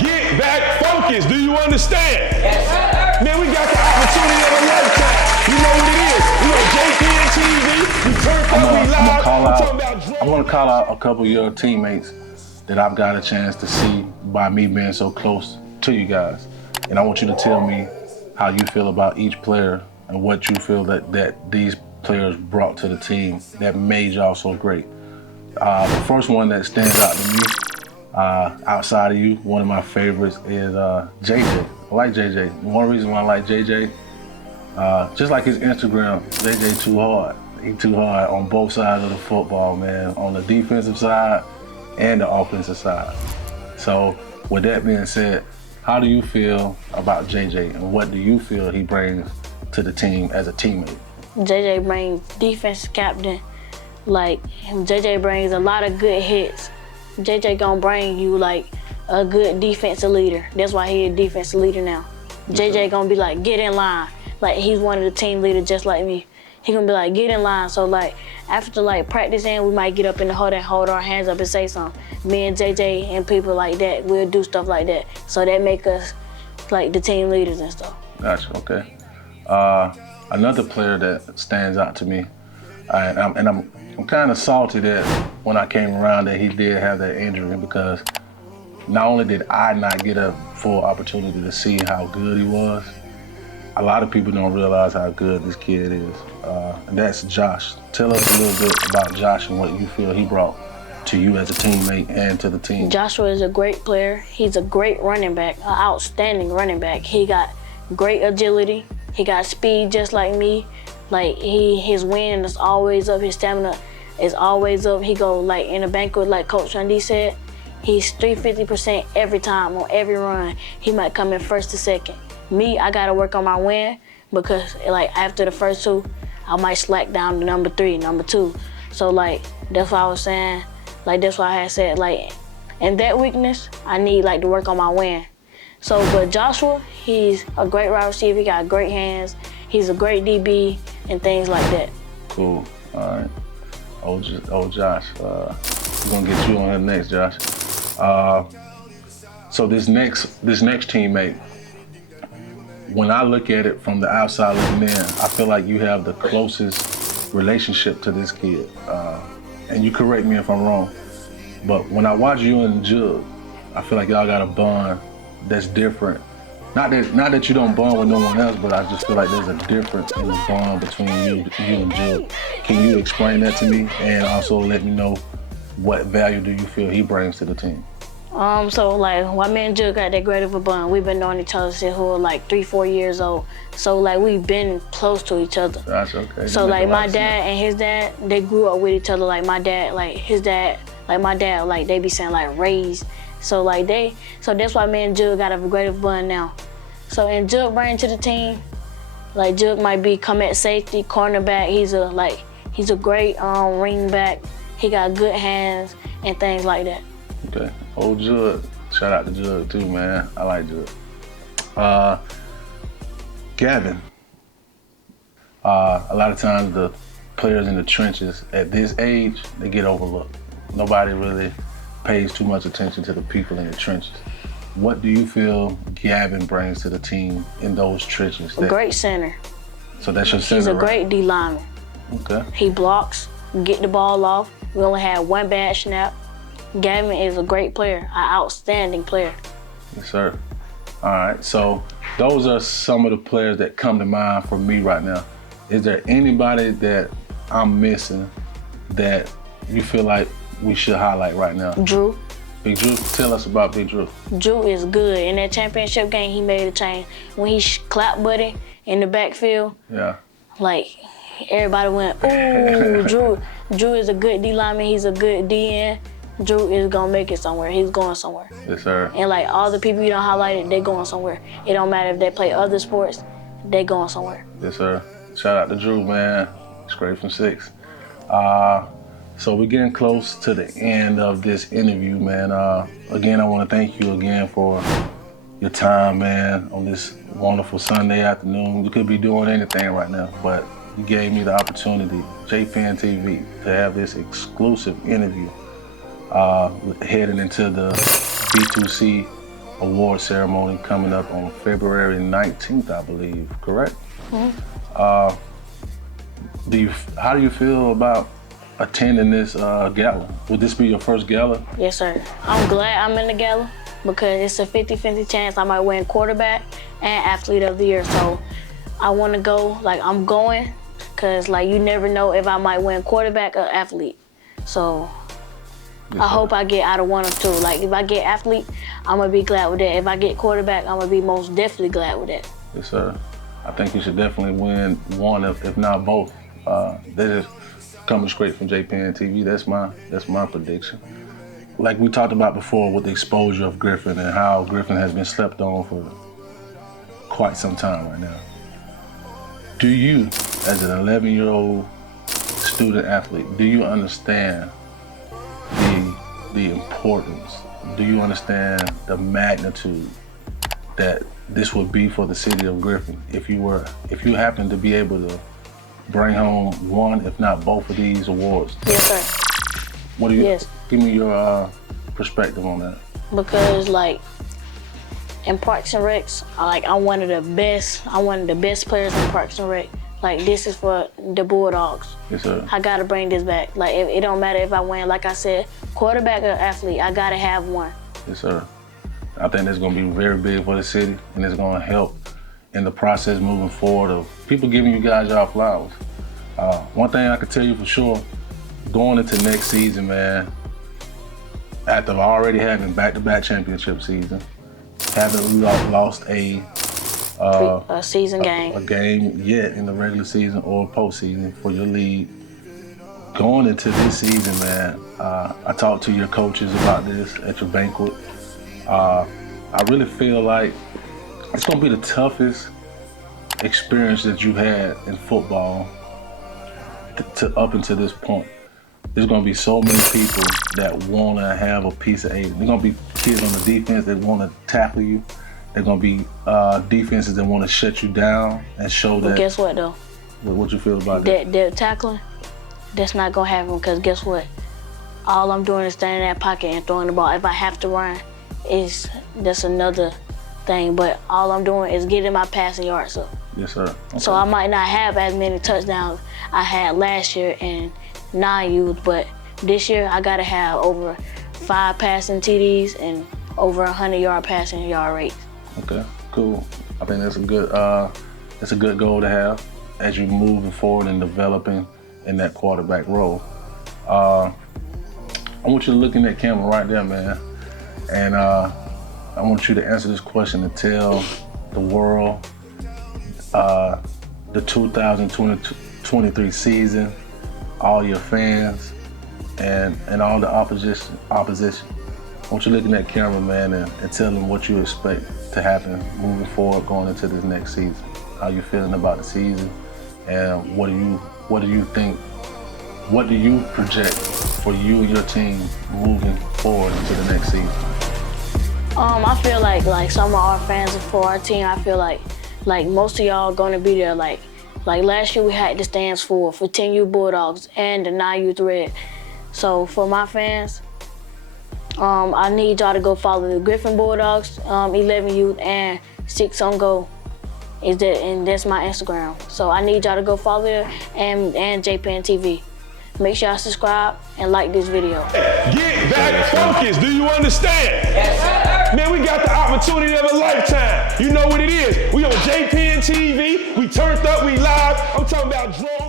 get back focused. Do you understand? Yes, sir. Man, we got the opportunity of a lifetime. You know what it is. We on JPN TV. We turned up, we live. I'm gonna call out a couple of your teammates that I've got a chance to see by me being so close to you guys. And I want you to tell me how you feel about each player and what you feel that these players brought to the team that made y'all so great. The first one that stands out to me, outside of you, one of my favorites is JJ. I like JJ. One reason why I like JJ, just like his Instagram, JJ too hard. He too hard on both sides of the football, man, on the defensive side and the offensive side. So with that being said, how do you feel about JJ and what do you feel he brings to the team as a teammate? JJ brings defensive captain. Like, JJ brings a lot of good hits. JJ gonna bring you like a good defensive leader. That's why he a defensive leader now. JJ gonna be like, get in line. Like, he's one of the team leaders just like me. He gonna be like, get in line. So like, after like practicing, we might get up in the huddle and hold our hands up and say something. Me and JJ and people like that, we'll do stuff like that. So that make us like the team leaders and stuff. Gotcha, okay. Another player that stands out to me, and I'm kind of salty that when I came around that he did have that injury, because not only did I not get a full opportunity to see how good he was, a lot of people don't realize how good this kid is, and that's Josh. Tell us a little bit about Josh and what you feel he brought to you as a teammate and to the team. Joshua is a great player. He's a great running back, an outstanding running back. He got great agility. He got speed just like me. Like, his wind is always up, his stamina is always up. He go like in the banquet, like Coach Shandy said, he's 350% every time on every run. He might come in first to second. Me, I gotta work on my wind because like after the first two, I might slack down to number 3, number 2. So like, that's what I was saying. Like, that's why I had said, like, in that weakness, I need like to work on my wind. So, but Joshua, he's a great wide receiver. He got great hands. He's a great DB and things like that. Cool. All right. Old Josh. We're gonna get you on here next, Josh. So this next teammate, when I look at it from the outside looking in, I feel like you have the closest relationship to this kid. And you correct me if I'm wrong, but when I watch you and Jug, I feel like y'all got a bond that's different. Not that you don't bond with no one else, but I just feel like there's a difference in the bond between you and Jug. Can you explain that to me and also let me know what value do you feel he brings to the team? So like, why me and Jug got that great of a bond? We've been knowing each other since we were like 3-4 years old. So like, we've been close to each other. That's okay. So like, my dad and his dad, they grew up with each other. Like my dad, like his dad, like my dad, like they be saying like raised. So like so that's why me and Jug got a great of a bond now. So and Jug bring to the team, like Jug might come at safety, cornerback. He's a great ring back. He got good hands and things like that. Okay. Old Jug. Shout out to Jug too, man. I like Jug. Gavin. A lot of times the players in the trenches at this age, they get overlooked. Nobody really pays too much attention to the people in the trenches. What do you feel Gavin brings to the team in those trenches? A great center. So that's your center, He's a right? great D lineman. Okay. He blocks, get the ball off. We only had one bad snap. Gavin is a great player, an outstanding player. Yes, sir. All right, so those are some of the players that come to mind for me right now. Is there anybody that I'm missing that you feel like we should highlight right now? Drew. Big Drew, tell us about Big Drew. Drew is good. In that championship game, he made a change. When he clapped Buddy in the backfield, yeah, like everybody went, ooh, Drew. Drew is a good D lineman. He's a good DN. Drew is gonna make it somewhere. He's going somewhere. Yes, sir. And like all the people you don't highlighted, they going somewhere. It don't matter if they play other sports, they going somewhere. Yes, sir. Shout out to Drew, man. Straight from 6. So we're getting close to the end of this interview, man. Again, I want to thank you again for your time, man, on this wonderful Sunday afternoon. You could be doing anything right now, but you gave me the opportunity, JPN TV, to have this exclusive interview heading into the B2C award ceremony coming up on February 19th, I believe, correct? How do you feel about attending this gala? Would this be your first gala? Yes, sir. I'm glad I'm in the gala because it's a 50-50 chance I might win quarterback and athlete of the year. So I want to go, like I'm going, because like you never know if I might win quarterback or athlete. So Yes, I hope I get out of one or two. Like if I get athlete, I'm going to be glad with that. If I get quarterback, I'm going to be most definitely glad with that. Yes, sir. I think you should definitely win one, if not both. They're just coming straight from JPN TV. That's my prediction. Like we talked about before with the exposure of Griffin and how Griffin has been slept on for quite some time right now. Do you, as an 11-year-old student athlete, do you understand the importance? Do you understand the magnitude that this would be for the city of Griffin if you happen to be able to bring home one, if not both of these awards? Yes, sir. What do you? Yes. Give me your perspective on that. Because like in Parks and Recs, I'm one of the best. I'm one of the best players in Parks and Rec. Like this is for the Bulldogs. Yes, sir. I gotta bring this back. Like it don't matter if I win. Like I said, quarterback or athlete, I gotta have one. Yes, sir. I think that's gonna be very big for the city, and it's gonna help in the process moving forward of people giving you guys your flowers. One thing I can tell you for sure, going into next season, man, after already having back-to-back championship season, haven't lost a Season game. a game yet in the regular season or postseason for your league. Going into this season, man, I talked to your coaches about this at your banquet. I really feel like it's gonna be the toughest experience that you had in football to up until this point. There's gonna be so many people that wanna have a piece of Ayden. There's gonna be kids on the defense that wanna tackle you. There's gonna be defenses that wanna shut you down and show that. But guess what though? What you feel about that? That tackling, that's not gonna happen because guess what? All I'm doing is standing in that pocket and throwing the ball. If I have to run, that's another thing. But all I'm doing is getting my passing yards up. Yes, sir. Okay. So I might not have as many touchdowns I had last year in 9 youth, but this year I gotta have over 5 passing TDs and over 100-yard passing yard rates. Okay, cool. I think that's a good goal to have as you're moving forward and developing in that quarterback role. I want you to look in that camera right there, man, and I want you to answer this question and tell the world the 2023 season, all your fans, and all the opposition. I want you to look in that camera, man, and tell them what you expect to happen moving forward going into this next season. How you feeling about the season, and what do you think? What do you project for you and your team moving forward into the next season? I feel like some of our fans for our team, I feel like most of y'all gonna be there. Like last year we had the stands for 10U Bulldogs and the 9 Youth Red. So for my fans, I need y'all to go follow the Griffin Bulldogs, 11 Youth and 6 on Go. And that's my Instagram. So I need y'all to go follow it and JPN TV. Make sure y'all subscribe and like this video. Get back focused. Do you understand? Yes, sir. Man, we got the opportunity of a lifetime. You know what it is. We on JPN TV. We turned up. We live. I'm talking about drones.